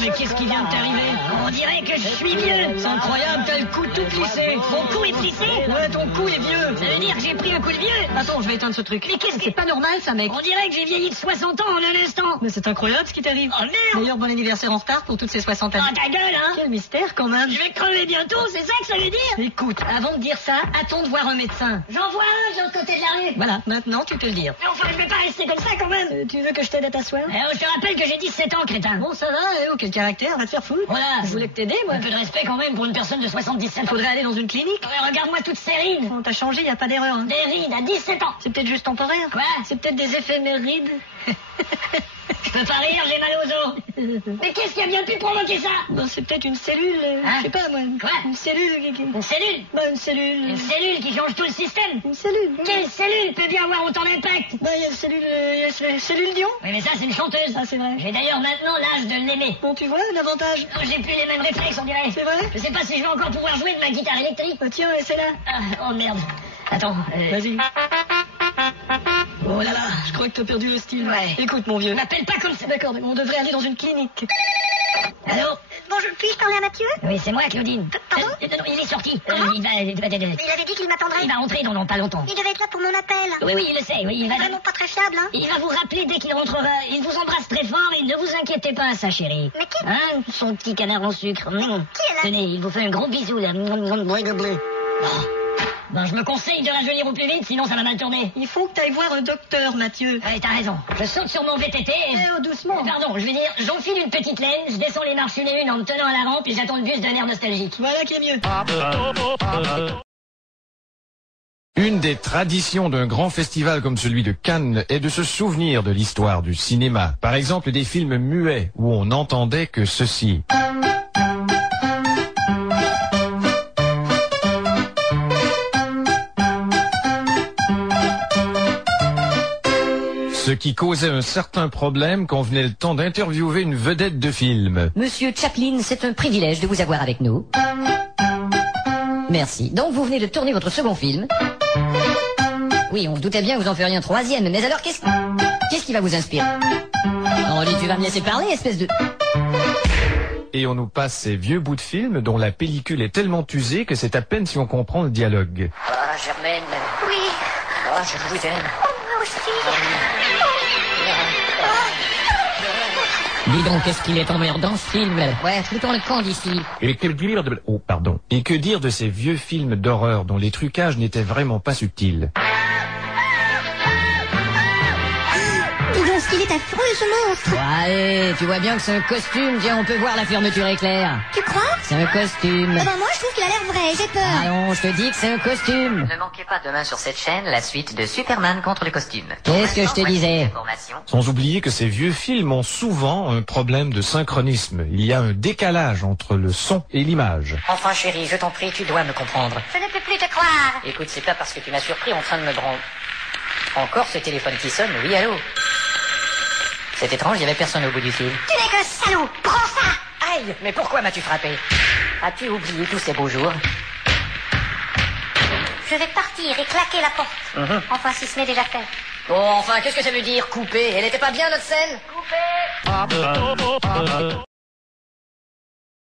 Mais qu'est-ce qui vient de t'arriver? On dirait que je suis vieux. C'est incroyable, t'as le cou tout plissé. Mon cou est plissé? Ouais, ton cou est vieux. Ça veut dire que j'ai pris un coup de vieux? Attends, je vais éteindre ce truc. Mais qu'est-ce que... C'est pas normal, ça, mec. On dirait que j'ai vieilli de 60 ans en un instant. Mais c'est incroyable ce qui t'arrive. Oh merde! D'ailleurs, bon anniversaire en retard pour toutes ces 60 années. Oh ta gueule, hein! Quel mystère, quand même. Je vais crever bientôt, c'est ça que ça veut dire? Écoute, avant de dire ça, attends de voir un médecin. J'en vois un de l'autre côté de la rue. Voilà, maintenant tu peux le dire. Mais enfin, je vais pas rester comme ça quand même. Tu veux que je t'aide à t'asseoir? Je te rappelle que j'ai 17 ans, crétin. Bon, ça va, quel caractère, va te faire foutre. Voilà. Je voulais que t'aider, moi. Un peu de respect quand même pour une personne de 77 ans. Faudrait aller dans une clinique. Ouais, regarde-moi toutes ces rides. On t'a changé, y a pas d'erreur. Hein. Des rides à 17 ans. C'est peut-être juste temporaire. Quoi? C'est peut-être des éphémérides. Je peux pas rire, j'ai mal aux os. Mais qu'est-ce qui a bien pu provoquer ça? Non, c'est peut-être une cellule, Hein? je sais pas moi. Quoi? Une cellule. Une cellule? Bah, une cellule. Une cellule qui change tout le système. Une cellule. Quelle cellule peut bien avoir autant d'impact? Bah, y a la cellule Dion. Oui, mais ça, c'est une chanteuse. Ah, c'est vrai. J'ai d'ailleurs maintenant l'âge de l'aimer. Bon, tu vois, l'avantage. Oh, j'ai plus les mêmes réflexes, on dirait. C'est vrai? Je sais pas si je vais encore pouvoir jouer de ma guitare électrique. Bah, tiens, c'est là. Ah, oh merde. Attends. Vas-y. Oh là là. Je crois que t'as perdu le style. Ouais. Écoute, mon vieux. M'appelle pas comme ça. D'accord, mais on devrait aller dans une clinique. Allô? Bonjour, puis-je parler à Mathieu? Oui, c'est moi, Claudine. Pardon? Non, il est sorti. Comment? Il Il avait dit qu'il m'attendrait. va rentrer dans pas longtemps. Il devait être là pour mon appel. Oui, il le sait. Oui, il va... Vraiment pas très fiable, hein? Il va vous rappeler dès qu'il rentrera. Il vous embrasse très fort et ne vous inquiétez pas, sa chérie. Mais qui? Hein? Son petit canard en sucre. Qui est là? Tenez, il vous fait un gros bisou, là. Bon, je me conseille de rajeunir au plus vite, sinon ça va mal tourner. Il faut que t'ailles voir un docteur, Mathieu. Ouais, t'as raison. Je saute sur mon VTT et... doucement. Pardon, je vais dire, j'enfile une petite laine, je descends les marches une à une en me tenant à la rampe et j'attends le bus d'un air nostalgique. Voilà qui est mieux. Une des traditions d'un grand festival comme celui de Cannes est de se souvenir de l'histoire du cinéma. Par exemple, des films muets où on n'entendait que ceci. Ce Ce qui causait un certain problème quand venait le temps d'interviewer une vedette de film. Monsieur Chaplin, c'est un privilège de vous avoir avec nous. Merci. Donc vous venez de tourner votre second film. Oui, on se doutait bien que vous en feriez un troisième, mais alors qu'est-ce qui va vous inspirer? On dit tu vas me laisser parler, espèce de... Et on nous passe ces vieux bouts de film dont la pellicule est tellement usée que c'est à peine si on comprend le dialogue. Ah, Germaine. Oui. Ah, je vous aime. Moi aussi. Dis donc, qu'est-ce qu'il est emmerdant ce film? Ouais, foutons le camp d'ici. Et que dire de... Oh, pardon. Et que dire de ces vieux films d'horreur dont les trucages n'étaient vraiment pas subtils? Dis donc, qu'il est affreux ce monstre. Ouais, tu vois bien que c'est un costume. Tiens, on peut voir la fermeture éclair. Tu crois? C'est un costume. Ah bah moi je trouve qu'il a l'air vrai, j'ai peur. Allons, je te dis que c'est un costume. Ne manquez pas demain sur cette chaîne la suite de Superman contre le costume. Qu'est-ce que je te disais? Sans oublier que ces vieux films ont souvent un problème de synchronisme. Il y a un décalage entre le son et l'image. Enfin chérie, je t'en prie, tu dois me comprendre. Je ne peux plus te croire. Écoute, c'est pas parce que tu m'as surpris en train de me branler. Encore ce téléphone qui sonne, oui allô? C'est étrange, il y avait personne au bout du fil. Tu n'es que salaud. Prends ça. Aïe, mais pourquoi m'as-tu frappé? As-tu oublié tous ces beaux jours? Je vais partir et claquer la porte. Enfin, si ce n'est déjà fait. Oh, enfin, qu'est-ce que ça veut dire, couper? Elle était pas bien, notre scène? Coupé.